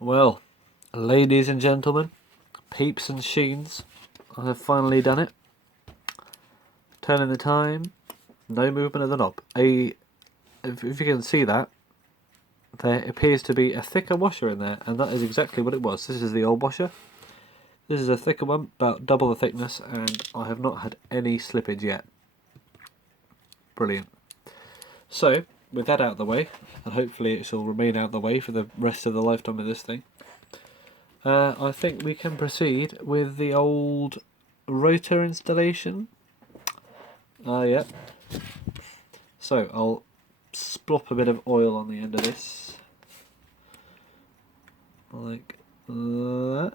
Well, ladies and gentlemen, peeps and sheens, I have finally done it. Turning the time, no movement of the knob. If you can see that, there appears to be a thicker washer in there, and that is exactly what it was. This is the old washer. This is a thicker one, about double the thickness, and I have not had any slippage yet. Brilliant. So, with that out of the way, and hopefully it shall remain out of the way for the rest of the lifetime of this thing, I think we can proceed with the old rotor installation. Yep. So I'll splop a bit of oil on the end of this, like that,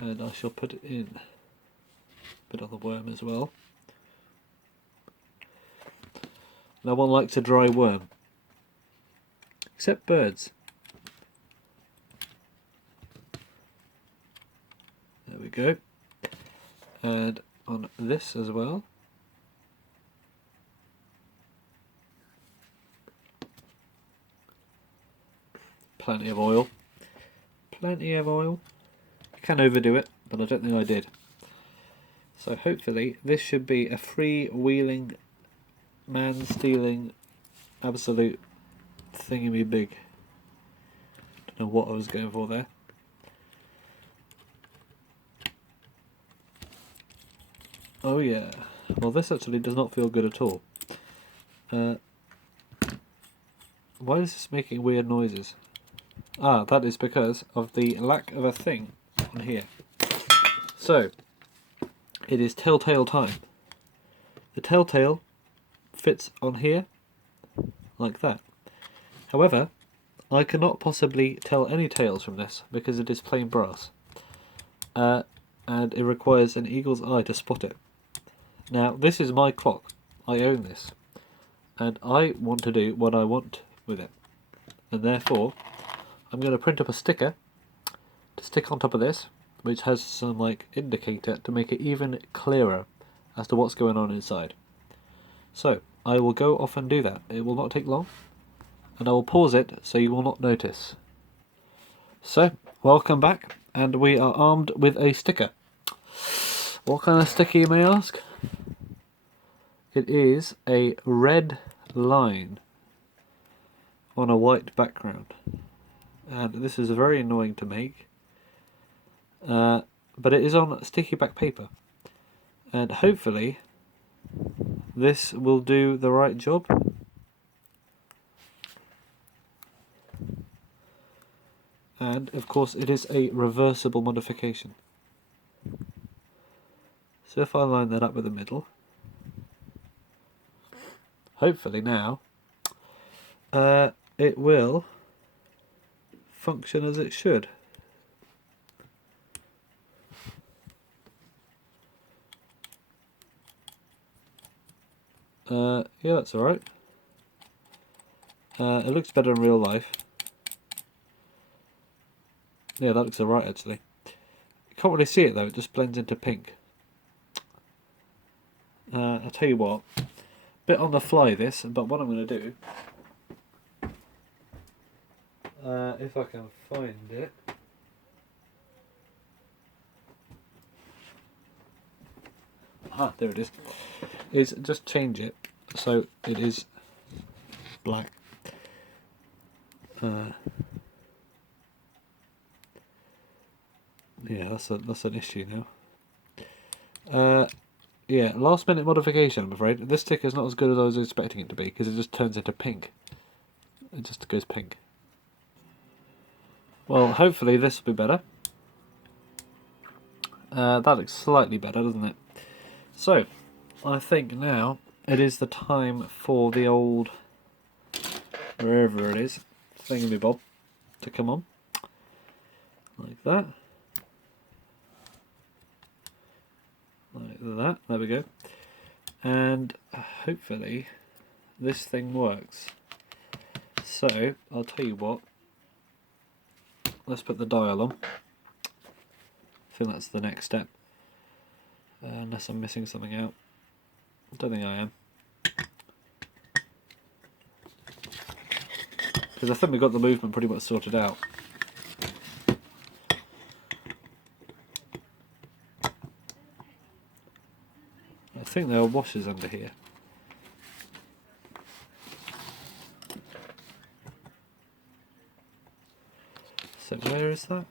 and I shall put it in a bit of the worm as well. No one likes a dry worm, except birds. There we go. And on this as well. Plenty of oil. Plenty of oil. I can overdo it, but I don't think I did. So hopefully this should be a freewheeling, man-stealing, absolute thingy-big. Don't know what I was going for there. Oh yeah. Well, this actually does not feel good at all. Why is this making weird noises? Ah, that is because of the lack of a thing on here. So, it is telltale time. The telltale fits on here, like that. However, I cannot possibly tell any tales from this because it is plain brass. And it requires an eagle's eye to spot it. Now, this is my clock. I own this. And I want to do what I want with it. And therefore, I'm going to print up a sticker to stick on top of this, which has some like indicator to make it even clearer as to what's going on inside. So, I will go off and do that. It will not take long. And I will pause it so you will not notice. So, welcome back, and we are armed with a sticker. What kind of sticker, you may ask? It is a red line on a white background, and this is very annoying to make, but it is on sticky back paper, and hopefully this will do the right job. And of course it is a reversible modification. So if I line that up with the middle, hopefully now it will function as it should. Yeah, that's alright. It looks better in real life. Yeah, that looks alright actually. You can't really see it though, it just blends into pink. I'll tell you what, bit on the fly this, but what I'm going to do, if I can find it, there it is just change it so it is black. Yeah, that's an issue now. Yeah, last minute modification, I'm afraid. This sticker is not as good as I was expecting it to be because it just turns into pink. It just goes pink. Well, hopefully this will be better. That looks slightly better, doesn't it? So, I think now it is the time for the old, wherever it is, thingamabob to come on. Like that. Like that, there we go. And hopefully this thing works. So, I'll tell you what, let's put the dial on. I think that's the next step. Unless I'm missing something out. I don't think I am. because I think we got the movement pretty much sorted out. I think there are washers under here. So where is that?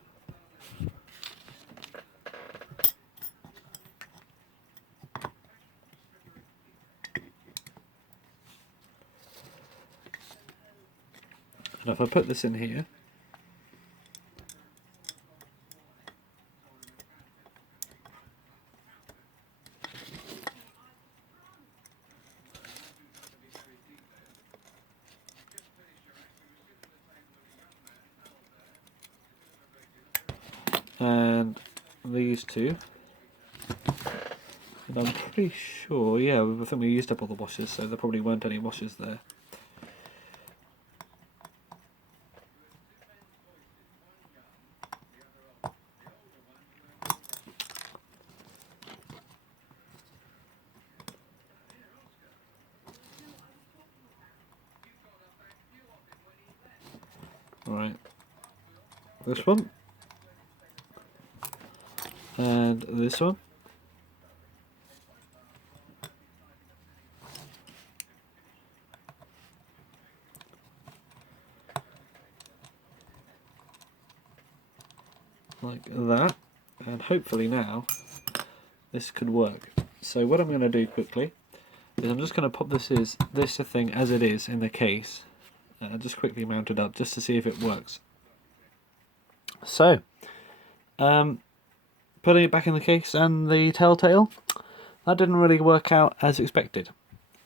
And if I put this in here, and these two, and I'm pretty sure, yeah, I think we used up all the washers, so there probably weren't any washers there. Right, this one, and this one. Like that, and hopefully now this could work. So what I'm going to do quickly is I'm just going to pop this thing as it is in the case, just quickly mount it up just to see if it works. So, putting it back in the case and the telltale, that didn't really work out as expected.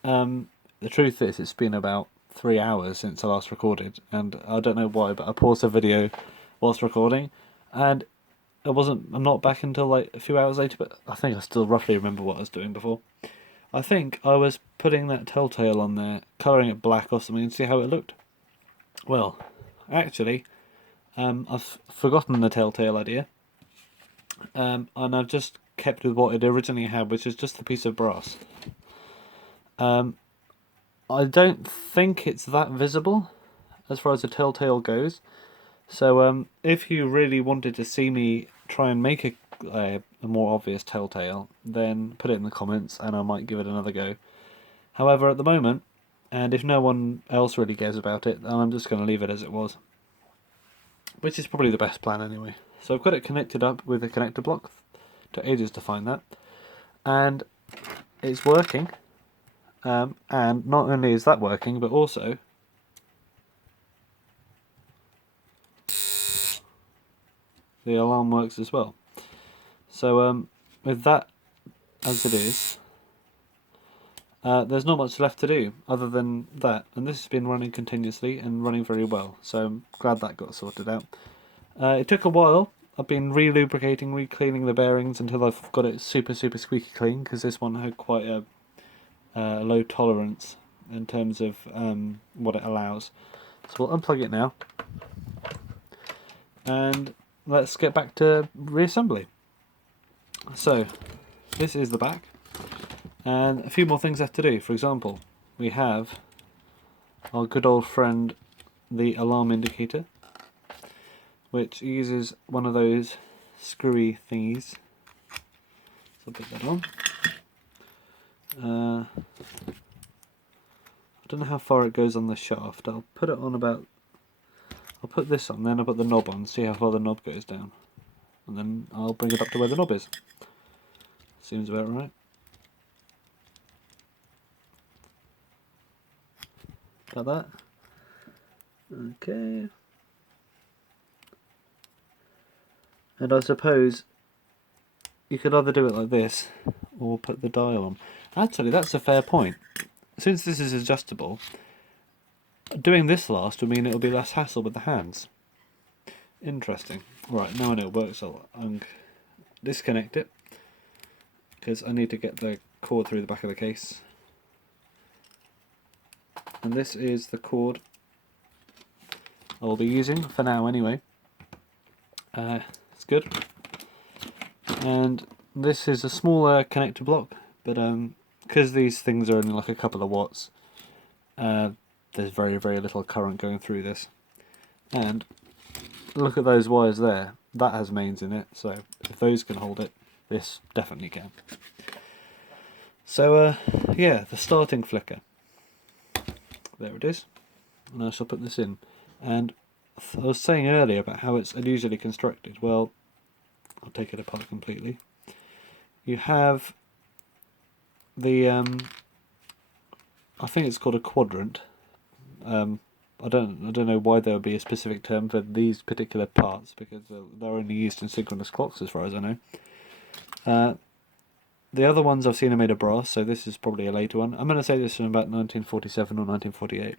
The truth is, it's been about 3 hours since I last recorded, and I don't know why, but I paused the video whilst recording, and I'm not back until like a few hours later, but I think I still roughly remember what I was doing before. I think I was putting that telltale on there, colouring it black or something, and see how it looked. Well, actually, I've forgotten the telltale idea, and I've just kept with what it originally had, which is just a piece of brass. I don't think it's that visible as far as the telltale goes, so if you really wanted to see me try and make a more obvious telltale, then put it in the comments and I might give it another go. However, at the moment, and if no one else really cares about it, then I'm just going to leave it as it was, which is probably the best plan anyway. So I've got it connected up with a connector block. Took ages to find that, and it's working. And not only is that working, but also the alarm works as well. So with that as it is, there's not much left to do other than that, and this has been running continuously and running very well, so I'm glad that got sorted out. It took a while. I've been re-lubricating, re-cleaning the bearings until I've got it super squeaky clean, because this one had quite a low tolerance in terms of what it allows. So we'll unplug it now, and let's get back to reassembly. So this is the back, and a few more things left to do. For example, we have our good old friend the alarm indicator, which uses one of those screwy thingies. So I'll put that on. I don't know how far it goes on the shaft. I'll put it on about... I'll put this on, then I'll put the knob on, see how far the knob goes down. And then I'll bring it up to where the knob is. Seems about right. Like that. Okay. And I suppose you could either do it like this, or put the dial on. Actually, that's a fair point. Since this is adjustable, doing this last would mean it'll be less hassle with the hands. Interesting. Right, now I know it works. I'll disconnect it, because I need to get the cord through the back of the case. And this is the cord I'll be using for now anyway. It's good. And this is a smaller connector block, but because these things are only like a couple of watts, there's very little current going through this. And look at those wires there. That has mains in it, so if those can hold it, this definitely can. So yeah, the starting flicker. There it is. And I shall put this in. And I was saying earlier about how it's unusually constructed. Well, I'll take it apart completely. You have the I think it's called a quadrant. I don't know why there would be a specific term for these particular parts, because they're only used in synchronous clocks as far as I know. The other ones I've seen are made of brass, so this is probably a later one. I'm going to say this from about 1947 or 1948.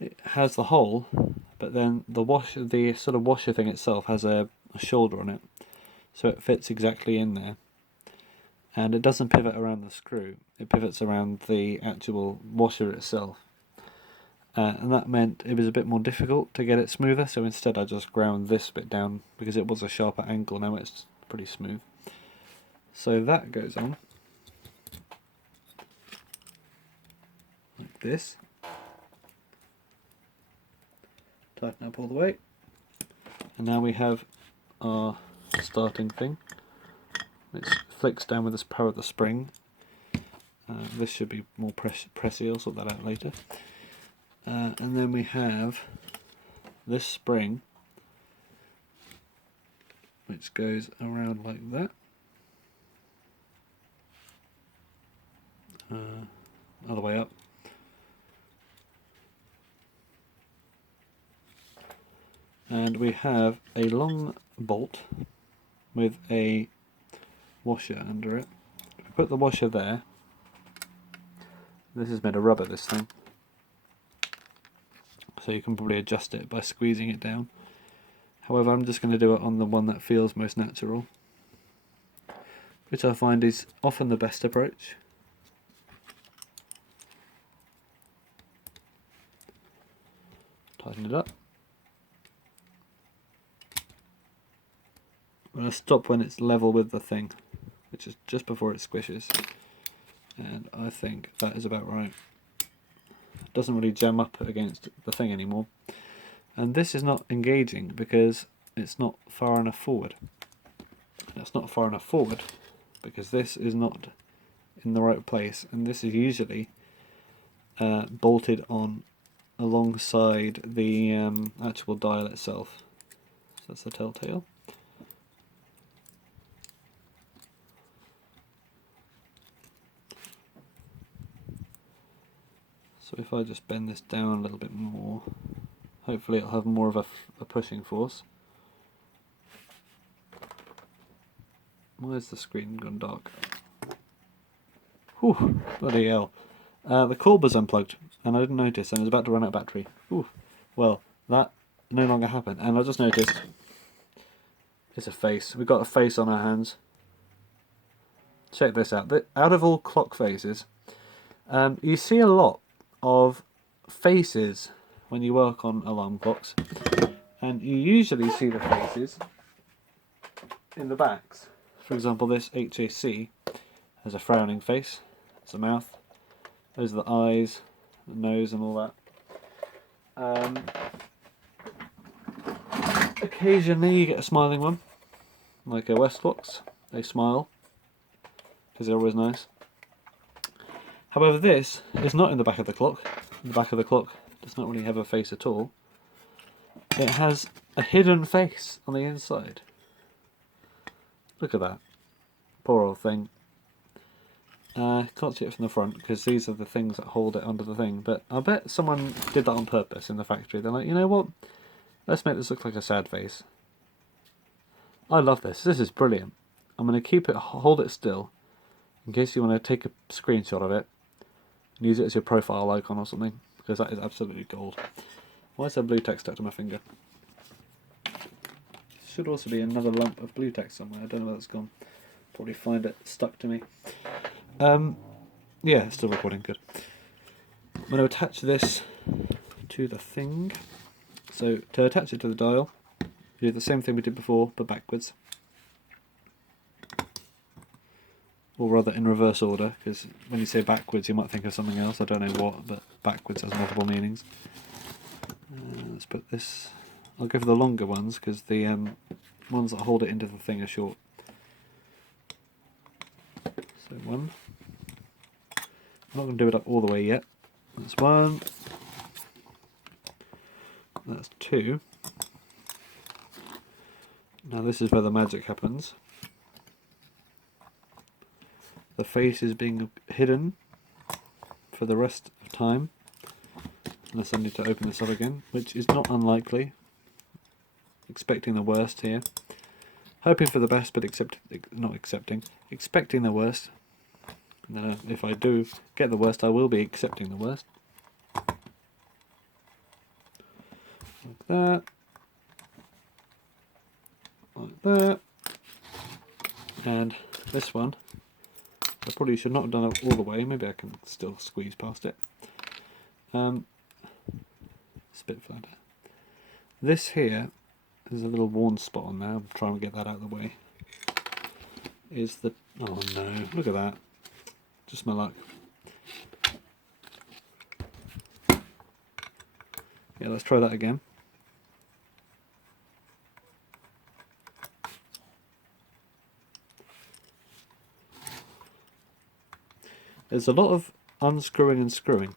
It has the hole, but then the sort of washer thing itself has a shoulder on it, so it fits exactly in there. And it doesn't pivot around the screw, it pivots around the actual washer itself. And that meant it was a bit more difficult to get it smoother, so instead I just ground this bit down because it was a sharper angle. Now it's pretty smooth. So that goes on like this. Tighten up all the way. And now we have our starting thing, which flicks down with this power of the spring. This should be more pressy, I'll sort that out later. And then we have this spring, which goes around like that. Other way up. And we have a long bolt with a washer under it. We put the washer there. This is made of rubber, this thing. So you can probably adjust it by squeezing it down. However, I'm just going to do it on the one that feels most natural, which I find is often the best approach. Tighten it up. I'm going to stop when it's level with the thing, which is just before it squishes. And I think that is about right. It doesn't really jam up against the thing anymore. And this is not engaging because it's not far enough forward. And it's not far enough forward because this is not in the right place, and this is usually bolted on alongside the actual dial itself. So that's the telltale. So if I just bend this down a little bit more, hopefully it'll have more of a pushing force. Why has the screen gone dark? Whew, bloody hell. The cord was unplugged and I didn't notice, and it was about to run out of battery. Whew. Well, that no longer happened, and I just noticed it's a face. We've got a face on our hands. Check this out. Out of all clock faces, you see a lot of faces when you work on alarm clocks, and you usually see the faces in the backs. For example, this HAC has a frowning face, it's a mouth, those are the eyes, the nose and all that. Occasionally you get a smiling one, like a Westclocks, they smile, because they're always nice. However, this is not in the back of the clock. The back of the clock does not really have a face at all. It has a hidden face on the inside. Look at that. Poor old thing. Can't see it from the front because these are the things that hold it under the thing, but I bet someone did that on purpose in the factory. They're like, you know what? Let's make this look like a sad face. I love this. This is brilliant. I'm going to keep it, hold it still, in case you want to take a screenshot of it and use it as your profile icon or something, because that is absolutely gold. Why is there blue text stuck to my finger? Should also be another lump of blue text somewhere. I don't know where that's gone. Probably find it stuck to me. Yeah, it's still recording, good. I'm going to attach this to the thing. So to attach it to the dial, you do the same thing we did before, but backwards. Or rather in reverse order, because when you say backwards you might think of something else, I don't know what, but backwards has multiple meanings. let's put this. I'll go for the longer ones because the ones that hold it into the thing are short. So one. I'm not going to do it up all the way yet. That's one. That's two. Now this is where the magic happens. The face is being hidden for the rest of time, unless I need to open this up again, which is not unlikely. Expecting the worst here. Hoping for the best, but expecting the worst. And then if I do get the worst, I will be accepting the worst. Like that. Like that. And this one, I probably should not have done it all the way. Maybe I can still squeeze past it. It's a bit flatter. This here, there's a little worn spot on there. I'm trying to get that out of the way. Is the... oh no, look at that. Just my luck. Yeah, let's try that again. There's a lot of unscrewing and screwing,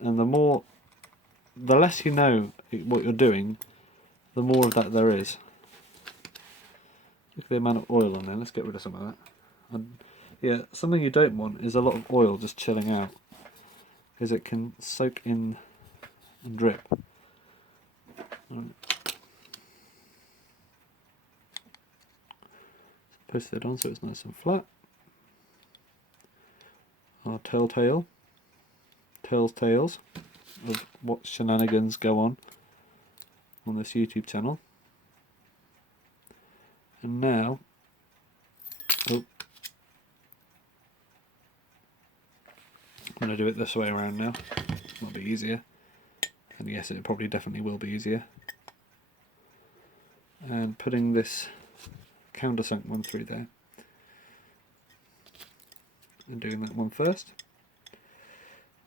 and the less you know what you're doing, the more of that there is. Look at the amount of oil on there. Let's get rid of some of that. And yeah, something you don't want is a lot of oil just chilling out, because it can soak in and drip. Post it on so it's nice and flat. Our telltales of what shenanigans go on this YouTube channel. And now, I'm going to do it this way around now. It'll be easier. And yes, it probably definitely will be easier. And putting this countersunk one through there. And doing that one first.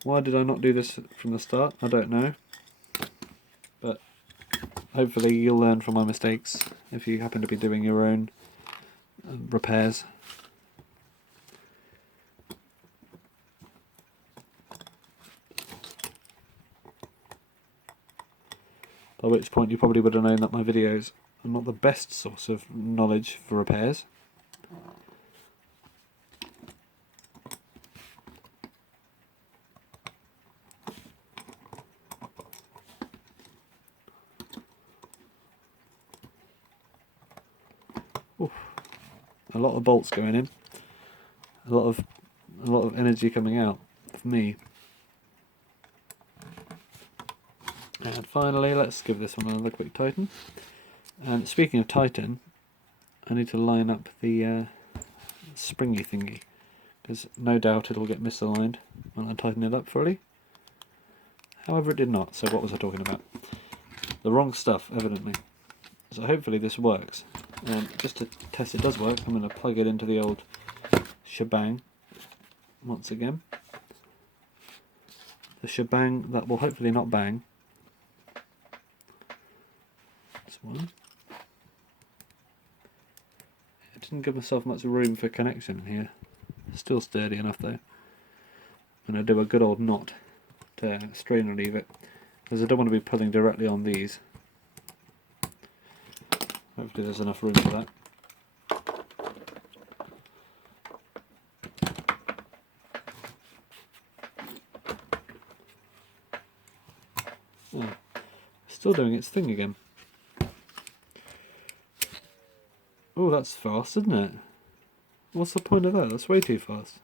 Why did I not do this from the start? I don't know. But hopefully you'll learn from my mistakes if you happen to be doing your own repairs. By which point you probably would have known that my videos are not the best source of knowledge for repairs. Oof. A lot of bolts going in, a lot of energy coming out for me. And finally, let's give this one another quick tighten. And speaking of tighten, I need to line up the springy thingy, because no doubt it'll get misaligned when I tighten it up fully. However, it did not, so what was I talking about? The wrong stuff, evidently. So hopefully this works. And just to test it does work, I'm going to plug it into the old shebang once again. The shebang that will hopefully not bang. This one. I didn't give myself much room for connection here. Still sturdy enough though. I'm going to do a good old knot to strain relieve it, because I don't want to be pulling directly on these. Hopefully there's enough room for that. Oh, still doing its thing again. Oh, that's fast, isn't it? What's the point of that? That's way too fast.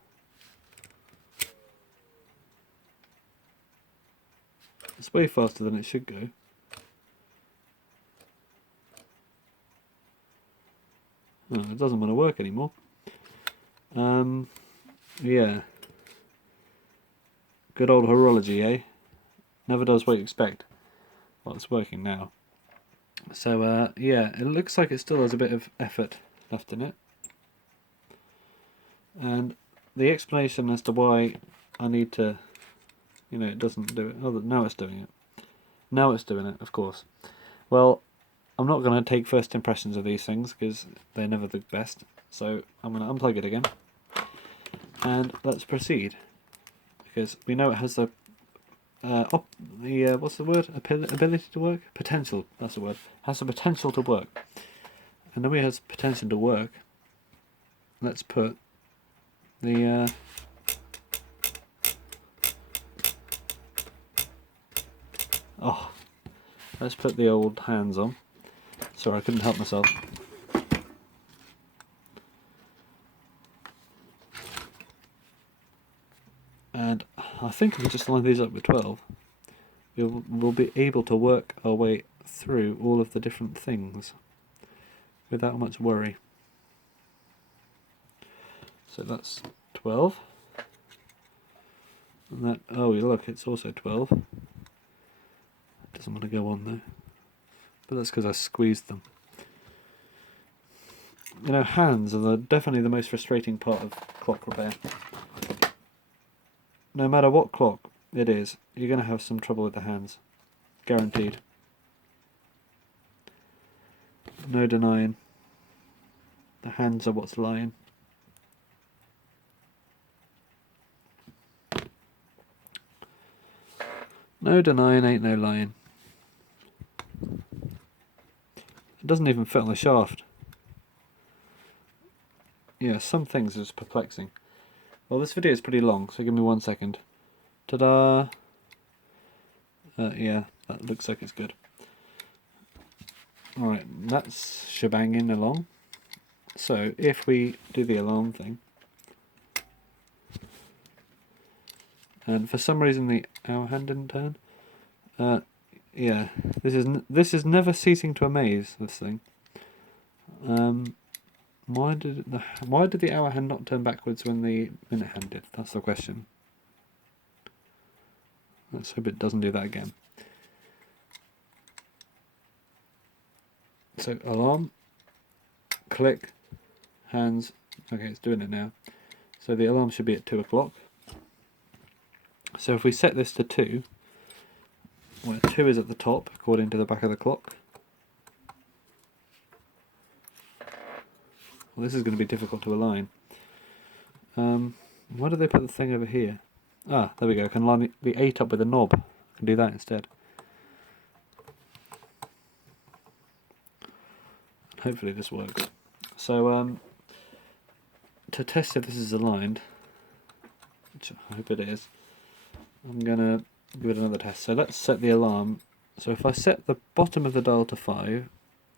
It's way faster than it should go. Oh, it doesn't want to work anymore. Yeah. Good old horology, eh? Never does what you expect. Well, it's working now. So, yeah, it looks like it still has a bit of effort left in it. And the explanation as to why I need to, it doesn't do it. Oh, now it's doing it. Now it's doing it, of course. Well, I'm not going to take first impressions of these things because they're never the best. So I'm going to unplug it again. And let's proceed. Because we know it has the what's the word? Ability to work? Potential, that's the word. Has the potential to work. And then we has potential to work. Let's put the let's put the old hands on. Sorry, I couldn't help myself. And I think if we just line these up with 12, we'll be able to work our way through all of the different things without much worry. So that's 12. And that, oh look, it's also 12. It doesn't want to go on though. But that's because I squeezed them. You know, hands are definitely the most frustrating part of clock repair. No matter what clock it is, you're going to have some trouble with the hands. Guaranteed. No denying. The hands are what's lying. No denying, ain't no lying. It doesn't even fit on the shaft. Yeah, some things are just perplexing. Well, this video is pretty long, so give me 1 second. Ta-da! Yeah, that looks like it's good. Alright, that's shebanging along. So, if we do the alarm thing, and for some reason the hour hand didn't turn, yeah, this is never ceasing to amaze, this thing. Why did the hour hand not turn backwards when the minute hand did? That's the question. Let's hope it doesn't do that again. So alarm, click, hands. Okay, it's doing it now. So the alarm should be at 2 o'clock. So if we set this to 2, where 2 is at the top according to the back of the clock. Well, this is going to be difficult to align. Why did they put the thing over here? Ah, there we go. I can line the 8 up with a knob. I can do that instead. Hopefully this works. So, to test if this is aligned, which I hope it is, I'm going to give it another test. So let's set the alarm. So if I set the bottom of the dial to 5,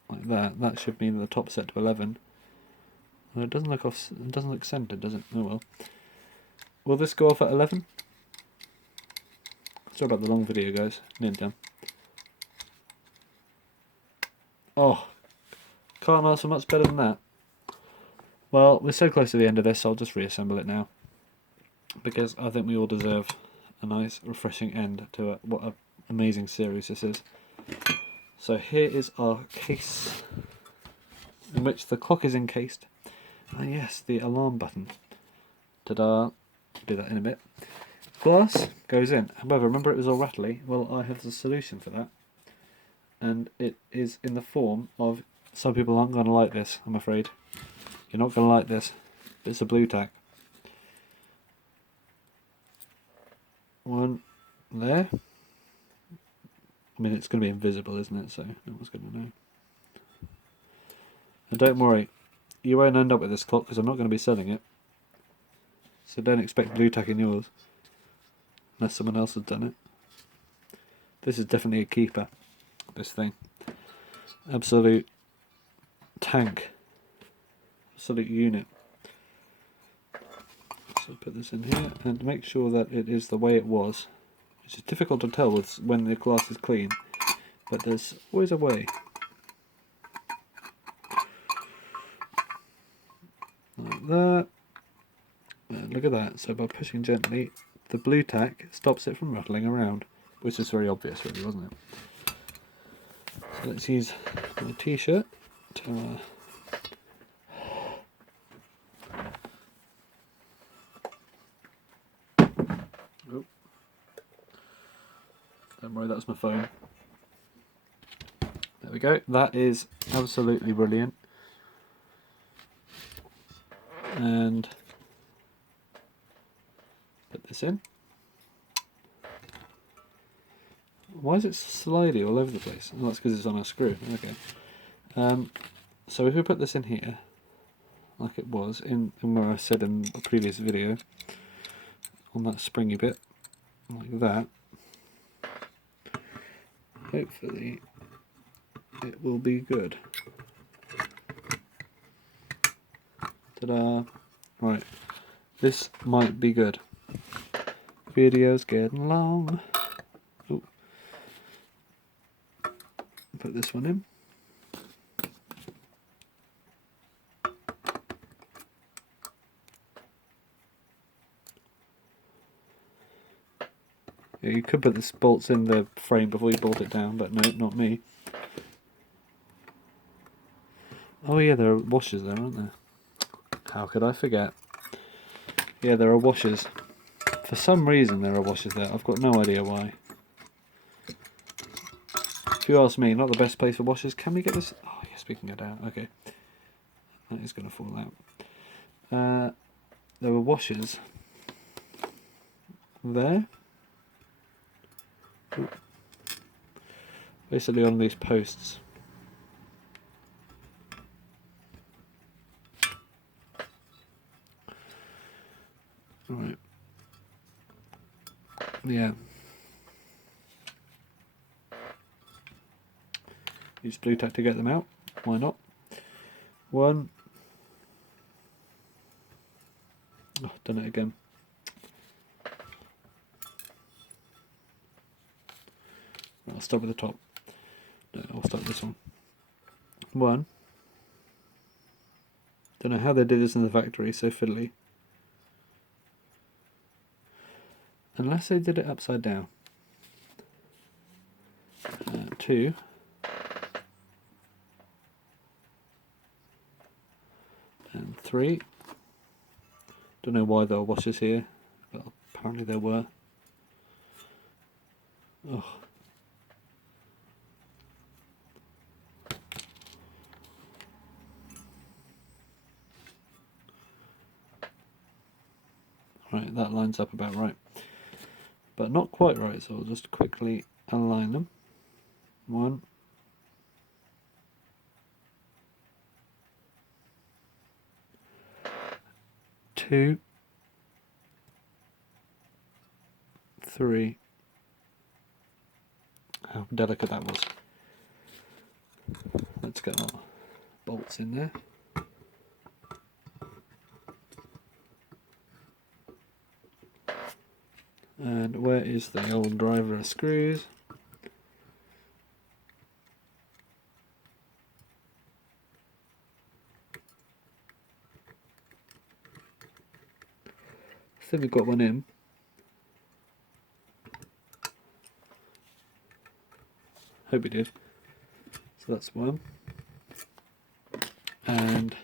like that, that should mean the top set to 11. Well, it doesn't look off. It doesn't look centered, does it? Oh well. Will this go off at 11? Sorry about the long video, guys. Nearly done. Oh, can't ask for much better than that. Well, we're so close to the end of this, I'll just reassemble it now, because I think we all deserve a nice, refreshing end to what an amazing series this is. So here is our case, in which the clock is encased. And yes, the alarm button. Ta-da! Do that in a bit. Glass goes in. However, remember it was all rattly? Well, I have the solution for that. And it is in the form of... Some people aren't going to like this, I'm afraid. You're not going to like this. It's a blue tack. One there. I mean, it's going to be invisible, isn't it? So no one's going to know. And don't worry, you won't end up with this clock because I'm not going to be selling it. So don't expect blue tack in yours. Unless someone else has done it. This is definitely a keeper, this thing. Absolute tank. Absolute unit. So put this in here and make sure that it is the way it was. Which is difficult to tell with when the glass is clean. But there's always a way. Like that. And look at that. So by pushing gently, the blue tack stops it from rattling around. Which is very obvious really, wasn't it? So let's use my t-shirt to oh. Don't worry, that's my phone. There we go. That is absolutely brilliant. And put this in. Why is it slidey all over the place? Oh, that's because it's on a screw. Okay. So if we put this in here, like it was in where I said in a previous video, on that springy bit, like that, hopefully it will be good. Ta-da! Right, this might be good. Video's getting long. Ooh. Put this one in. Yeah, you could put the bolts in the frame before you bolt it down, but no, not me. Oh yeah, there are washers there, aren't there? How could I forget? Yeah, there are washers. For some reason there are washers there. I've got no idea why. If you ask me, not the best place for washers. Can we get this? Oh yes, we can go down. Okay. That is going to fall out. There were washers there. Ooh. Basically on these posts. Right. Yeah. Use blue tack to get them out. Why not? One. Oh, done it again. I'll start with the top. No, I'll start with this one. One. Don't know how they did this in the factory, so fiddly. Unless they did it upside down. Two. And three. Don't know why there were washers here, but apparently there were. Oh. Right, that lines up about right. But not quite right, so I'll just quickly align them. One. Two. Three. How delicate that was. Let's get our bolts in there. And where is the old driver of screws? I think we've got one in. Hope we did. So that's one. And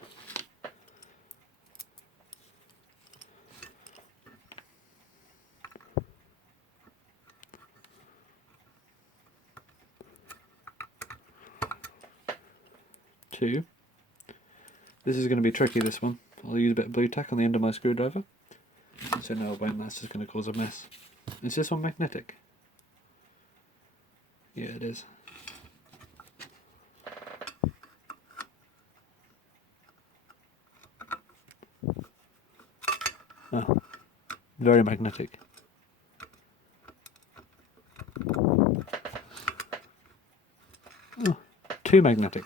two. This is going to be tricky, this one. I'll use a bit of blue tack on the end of my screwdriver. So no, it won't, that's just going to cause a mess. Is this one magnetic? Yeah, it is. Oh, very magnetic. Oh, too magnetic.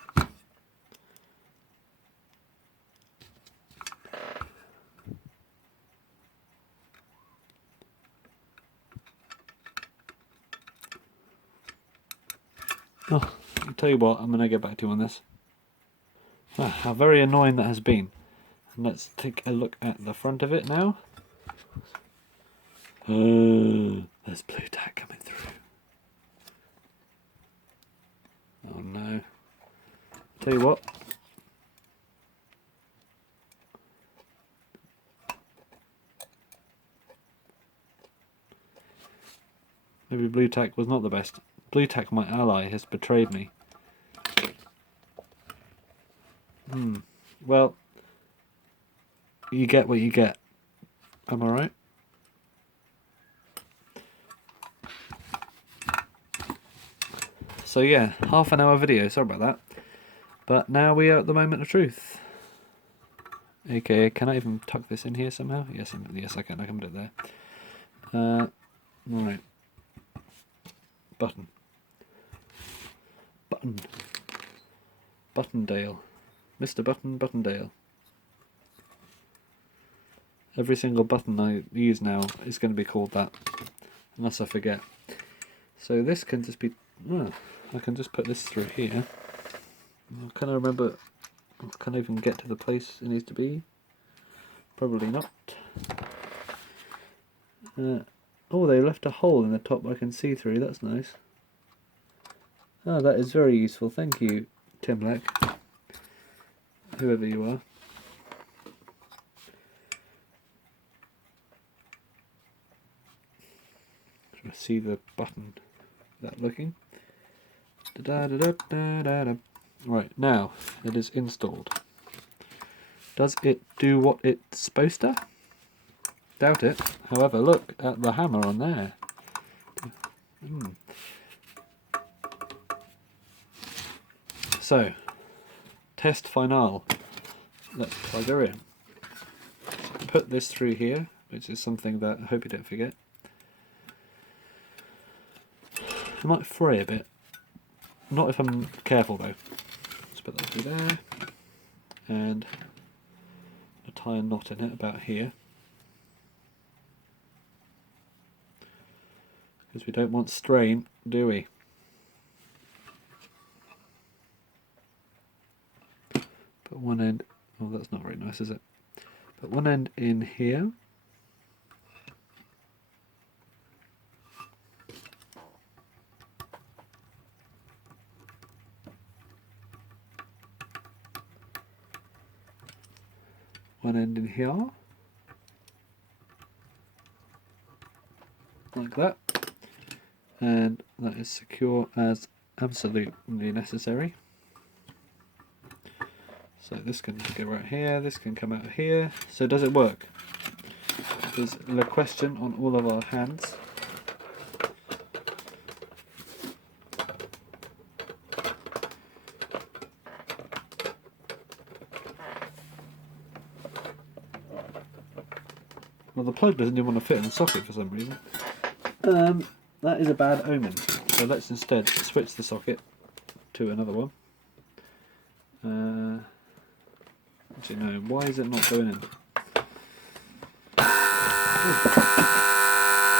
Oh, I'll tell you what, I'm going to get back to you on this. Ah, how very annoying that has been. And let's take a look at the front of it now. There's blue tack coming through. Oh no. Tell you what. Maybe blue tack was not the best. Blue tack, my ally, has betrayed me. Well, you get what you get. Am I right? So yeah, half an hour video, sorry about that. But now we are at the moment of truth. AKA, can I even tuck this in here somehow? Yes, yes I can put it there. Right. Button. Buttondale. Mr. Buttondale. Every single button I use now is going to be called that, unless I forget. So this can just be... Oh, I can just put this through here. Can I remember... Can I even get to the place it needs to be? Probably not. Oh, they left a hole in the top I can see through, that's nice. Oh, that is very useful, thank you, Timlec. Whoever you are. Try to see the button without looking. Right, now it is installed. Does it do what it's supposed to? Doubt it. However, look at the hammer on there. So, test final. Let's plug her in. Put this through here, which is something that I hope you don't forget. I might fray a bit. Not if I'm careful though. Let's put that through there. And tie a knot in it about here. Because we don't want strain, do we? Put one end... Oh, that's not very nice, is it? Put one end in here. One end in here. Like that. And that is secure as absolutely necessary. So this can go right here, this can come out of here. So does it work? There's a question on all of our hands. Well, the plug doesn't even want to fit in the socket for some reason. That is a bad omen. So let's instead switch the socket to another one. Actually no, why is it not going in?